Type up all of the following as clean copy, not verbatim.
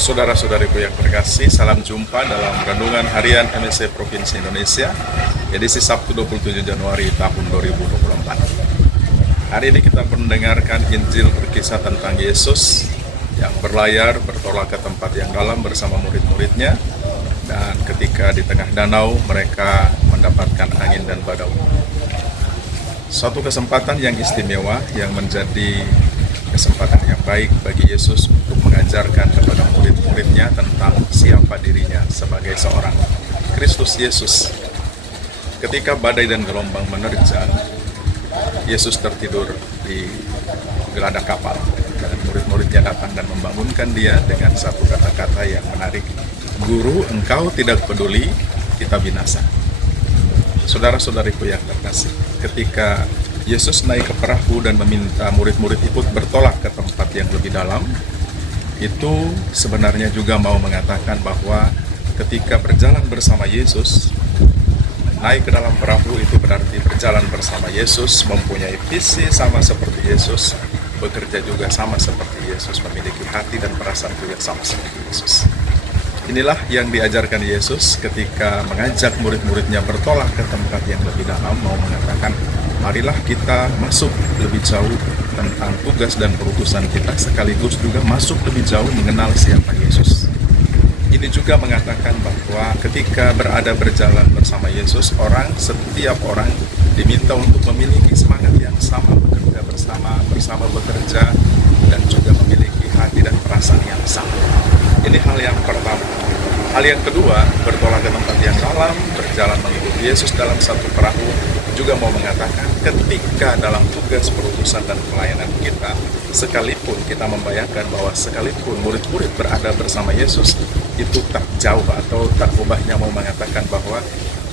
Saudara-saudariku yang terkasih, salam jumpa dalam Renungan Harian MSC Provinsi Indonesia, edisi Sabtu 27 Januari tahun 2024. Hari ini kita mendengarkan Injil berkisah tentang Yesus yang berlayar bertolak ke tempat yang dalam bersama murid-muridnya, dan ketika di tengah danau mereka mendapatkan angin dan badai. Suatu kesempatan yang istimewa yang menjadi kesempatan yang baik bagi Yesus untuk mengajarkan kepada murid-muridnya tentang siapa dirinya sebagai seorang Kristus Yesus. Ketika badai dan gelombang menerjang, Yesus tertidur di geladak kapal dan murid-muridnya datang dan membangunkan dia dengan satu kata-kata yang menarik. Guru, engkau tidak peduli kita binasa. Saudara-saudariku yang terkasih, ketika Yesus naik ke perahu dan meminta murid-murid ikut bertolak ke tempat yang lebih dalam, itu sebenarnya juga mau mengatakan bahwa ketika berjalan bersama Yesus, naik ke dalam perahu itu berarti berjalan bersama Yesus, mempunyai visi sama seperti Yesus, bekerja juga sama seperti Yesus, memiliki hati dan perasaan juga sama seperti Yesus. Inilah yang diajarkan Yesus ketika mengajak murid-muridnya bertolak ke tempat yang lebih dalam, mau mengatakan, marilah kita masuk lebih jauh tentang tugas dan perutusan kita, sekaligus juga masuk lebih jauh mengenal siapa Yesus. Ini juga mengatakan bahwa ketika berada berjalan bersama Yesus, setiap orang diminta untuk memiliki semangat yang sama, bekerja bersama bekerja, dan juga memiliki hati dan perasaan yang sama. Ini hal yang pertama. Hal yang kedua, bertolak ke tempat yang dalam, berjalan mengikuti Yesus dalam satu perahu, juga mau mengatakan ketika dalam tugas perutusan dan pelayanan kita, sekalipun kita membayangkan bahwa sekalipun murid-murid berada bersama Yesus, itu tak jauh atau tak ubahnya mau mengatakan bahwa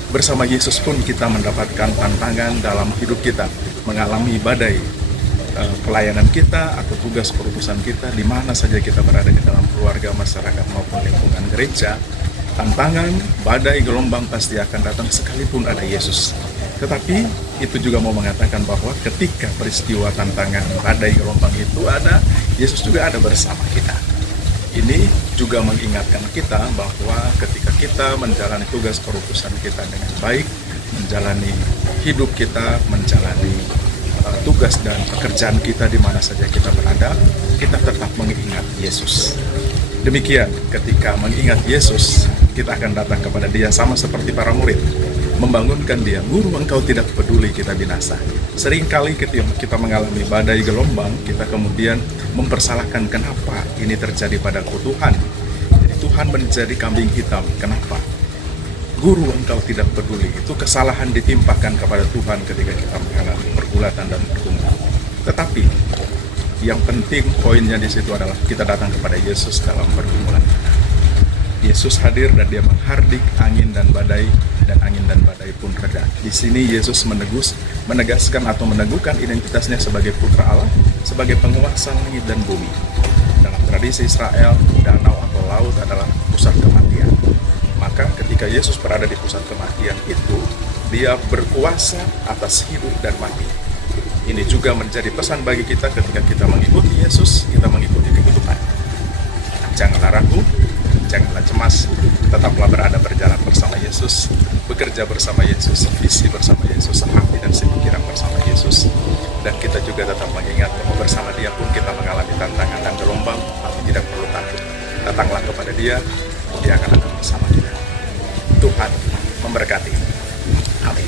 bersama Yesus pun kita mendapatkan tantangan dalam hidup kita, mengalami badai pelayanan kita atau tugas perutusan kita, di mana saja kita berada di dalam keluarga, masyarakat maupun lingkungan gereja. Tantangan, badai, gelombang pasti akan datang sekalipun ada Yesus. Tetapi itu juga mau mengatakan bahwa ketika peristiwa tantangan, badai, gelombang itu ada, Yesus juga ada bersama kita. Ini juga mengingatkan kita bahwa ketika kita menjalani tugas perutusan kita dengan baik, menjalani hidup kita, menjalani tugas dan pekerjaan kita di mana saja kita berada, kita tetap mengingat Yesus. Demikian, ketika mengingat Yesus, kita akan datang kepada Dia sama seperti para murid, membangunkan Dia, Guru, engkau tidak peduli kita binasa. Seringkali ketika kita mengalami badai gelombang, kita kemudian mempersalahkan kenapa ini terjadi padaku Tuhan. Jadi Tuhan menjadi kambing hitam, kenapa? Guru, engkau tidak peduli. Itu kesalahan ditimpakan kepada Tuhan ketika kita mengalami pergulatan dan pergumulan. Tetapi yang penting poinnya di situ adalah kita datang kepada Yesus dalam pergumulan kita. Yesus hadir dan Dia menghardik angin dan angin dan badai pun reda. Di sini Yesus menegaskan atau meneguhkan identitasnya sebagai putra Allah, sebagai penguasa langit dan bumi. Dalam tradisi Israel, danau atau laut adalah pusat kematian. Maka ketika Yesus berada di pusat kematian itu, Dia berkuasa atas hidup dan mati. Ini juga menjadi pesan bagi kita ketika kita mengikuti Yesus, kita mengikuti kehidupan. Janganlah ragu, janganlah cemas, tetaplah berada berjalan bersama Yesus, bekerja bersama Yesus, visi bersama Yesus, hati dan pikiran bersama Yesus. Dan kita juga tetap mengingat bahwa bersama Dia pun kita mengalami tantangan dan gelombang, tapi tidak perlu takut. Datanglah kepada Dia, Dia akan bersama kita. Tuhan memberkati. Amin.